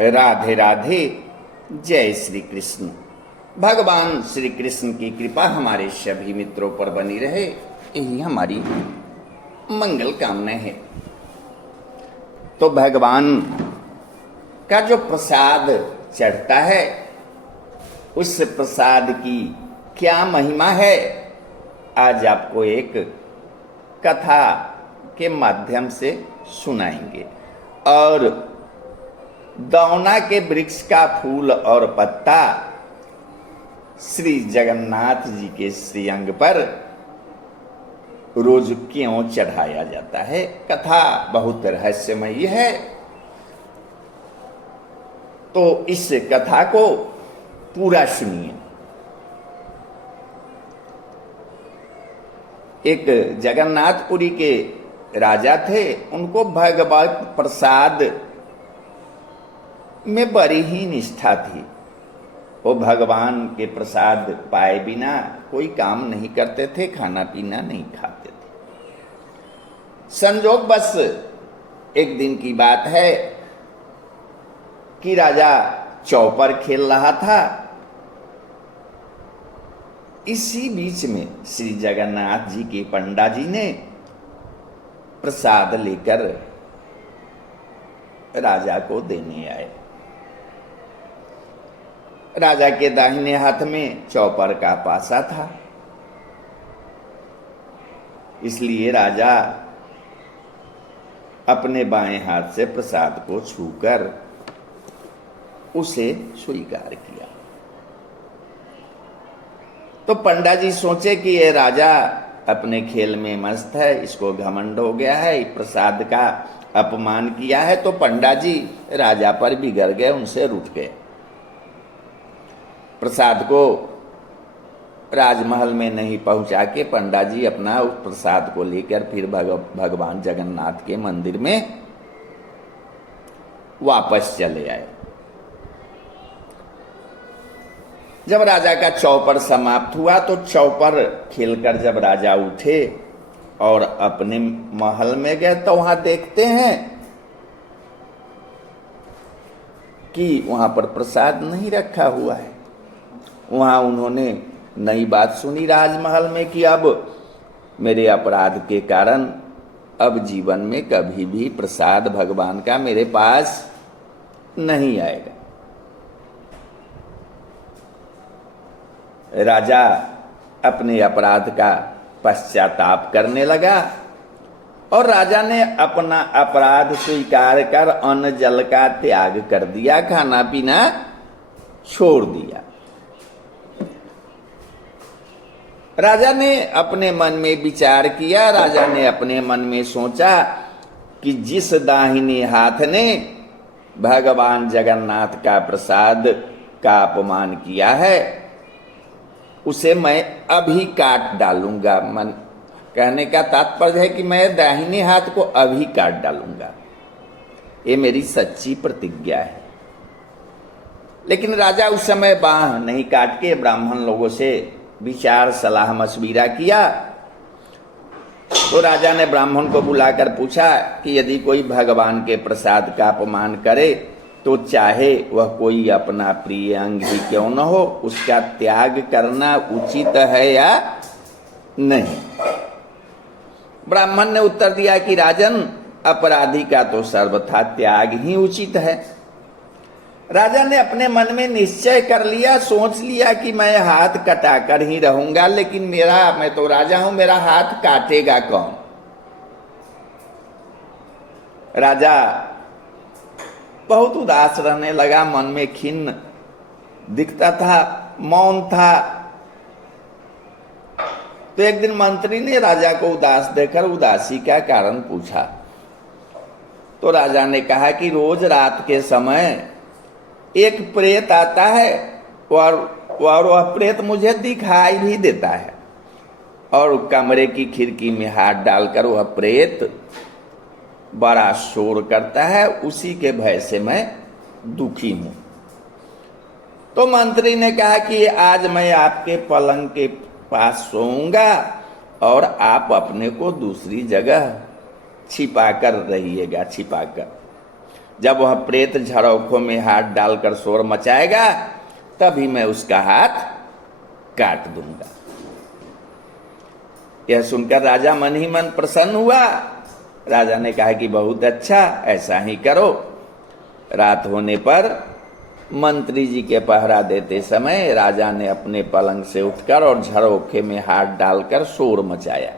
राधे राधे। जय श्री कृष्ण। भगवान श्री कृष्ण की कृपा हमारे सभी मित्रों पर बनी रहे, यही हमारी मंगल कामना है। तो भगवान का जो प्रसाद चढ़ता है, उस प्रसाद की क्या महिमा है, आज आपको एक कथा के माध्यम से सुनाएंगे। और दौना के वृक्ष का फूल और पत्ता श्री जगन्नाथ जी के श्रीअंग पर रोज क्यों चढ़ाया जाता है, कथा बहुत रहस्यमयी है। तो इस कथा को पूरा सुनिए। एक जगन्नाथपुरी के राजा थे, उनको भगवत प्रसाद में बड़ी ही निष्ठा थी। वो भगवान के प्रसाद पाए बिना कोई काम नहीं करते थे, खाना पीना नहीं खाते थे। संजोग बस एक दिन की बात है कि राजा चौपर खेल रहा था। इसी बीच में श्री जगन्नाथ जी के पंडा जी ने प्रसाद लेकर राजा को देने आए। राजा के दाहिने हाथ में चौपर का पासा था, इसलिए राजा अपने बाएं हाथ से प्रसाद को छूकर उसे स्वीकार किया। तो पंडा जी सोचे कि ये राजा अपने खेल में मस्त है, इसको घमंड हो गया है, प्रसाद का अपमान किया है। तो पंडा जी राजा पर बिगड़ गए, उनसे रूठ गए। प्रसाद को राजमहल में नहीं पहुंचा के पंडा जी अपना उस प्रसाद को लेकर फिर भगवान जगन्नाथ के मंदिर में वापस चले आए। जब राजा का चौपर समाप्त हुआ तो चौपर खेलकर जब राजा उठे और अपने महल में गए तो वहां देखते हैं कि वहां पर प्रसाद नहीं रखा हुआ है। वहां उन्होंने नई बात सुनी राजमहल में कि अब मेरे अपराध के कारण अब जीवन में कभी भी प्रसाद भगवान का मेरे पास नहीं आएगा। राजा अपने अपराध का पश्चाताप करने लगा और राजा ने अपना अपराध स्वीकार कर अन्न जल का त्याग कर दिया, खाना पीना छोड़ दिया। राजा ने अपने मन में विचार किया। राजा ने अपने मन में सोचा कि जिस दाहिने हाथ ने भगवान जगन्नाथ का प्रसाद का अपमान किया है, उसे मैं अभी काट डालूंगा। मन कहने का तात्पर्य है कि मैं दाहिने हाथ को अभी काट डालूंगा, ये मेरी सच्ची प्रतिज्ञा है। लेकिन राजा उस समय बाह नहीं काट के ब्राह्मण लोगों से विचार सलाह मशविरा किया। तो राजा ने ब्राह्मण को बुलाकर पूछा कि यदि कोई भगवान के प्रसाद का अपमान करे तो चाहे वह कोई अपना प्रिय अंग ही क्यों न हो, उसका त्याग करना उचित है या नहीं। ब्राह्मण ने उत्तर दिया कि राजन, अपराधी का तो सर्वथा त्याग ही उचित है। राजा ने अपने मन में निश्चय कर लिया, सोच लिया कि मैं हाथ कटाकर ही रहूंगा, लेकिन मैं तो राजा हूं, मेरा हाथ काटेगा कौन। राजा बहुत उदास रहने लगा, मन में खिन्न दिखता था, मौन था। तो एक दिन मंत्री ने राजा को उदास देखकर उदासी का कारण पूछा। तो राजा ने कहा कि रोज रात के समय एक प्रेत आता है और वह प्रेत मुझे दिखाई भी देता है, और कमरे की खिड़की में हाथ डालकर वह प्रेत बड़ा शोर करता है, उसी के भय से मैं दुखी हूं। तो मंत्री ने कहा कि आज मैं आपके पलंग के पास सोऊंगा और आप अपने को दूसरी जगह छिपा कर रहिएगा, छिपा कर। जब वह प्रेत झरोखों में हाथ डालकर शोर मचाएगा तभी मैं उसका हाथ काट दूंगा। यह सुनकर राजा मन ही मन प्रसन्न हुआ। राजा ने कहा कि बहुत अच्छा, ऐसा ही करो। रात होने पर मंत्री जी के पहरा देते समय राजा ने अपने पलंग से उठकर और झरोखे में हाथ डालकर शोर मचाया।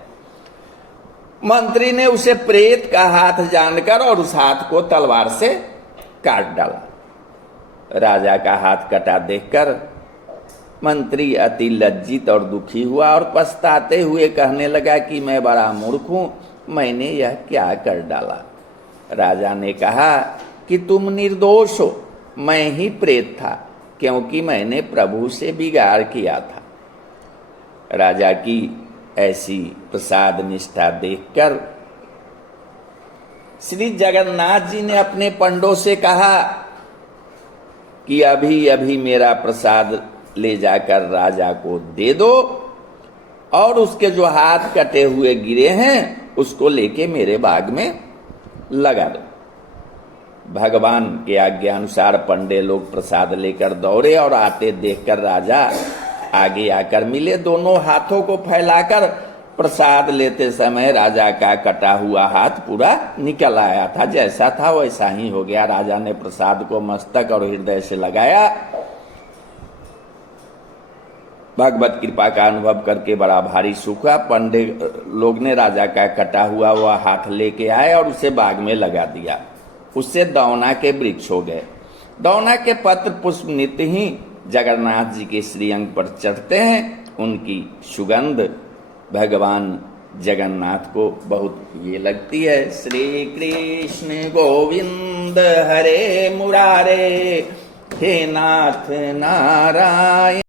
मंत्री ने उसे प्रेत का हाथ जानकर और उस हाथ को तलवार से काट डाला। राजा का हाथ कटा देखकर मंत्री अति लज्जित और दुखी हुआ और पछताते हुए कहने लगा कि मैं बड़ा मूर्ख हूं, मैंने यह क्या कर डाला। राजा ने कहा कि तुम निर्दोष हो, मैं ही प्रेत था, क्योंकि मैंने प्रभु से बिगाड़ किया था। राजा की ऐसी प्रसाद निष्ठा देखकर श्री जगन्नाथ जी ने अपने पंडों से कहा कि अभी अभी मेरा प्रसाद ले जाकर राजा को दे दो और उसके जो हाथ कटे हुए गिरे हैं उसको लेके मेरे बाग में लगा दो। भगवान के आज्ञा अनुसार पंडे लोग प्रसाद लेकर दौड़े और आते देखकर राजा आगे आकर मिले। दोनों हाथों को फैलाकर प्रसाद लेते समय राजा का कटा हुआ हाथ पूरा निकल आया था। जैसा था वैसा ही हो गया। राजा ने प्रसाद को मस्तक और हृदय से लगाया। भगवत कृपा का अनुभव करके बड़ा भारी सुख हुआ। पंडे लोग ने राजा का कटा हुआ वह हाथ लेके आए और उसे बाग में लगा दिया। उससे दौना के वृक्ष हो गए। दौना के पत्र पुष्प नित्य ही जगन्नाथ जी के श्रीअंग पर चढ़ते हैं। उनकी सुगंध भगवान जगन्नाथ को बहुत ये लगती है। श्री कृष्ण गोविंद हरे मुरारे, हे नाथ नारायण।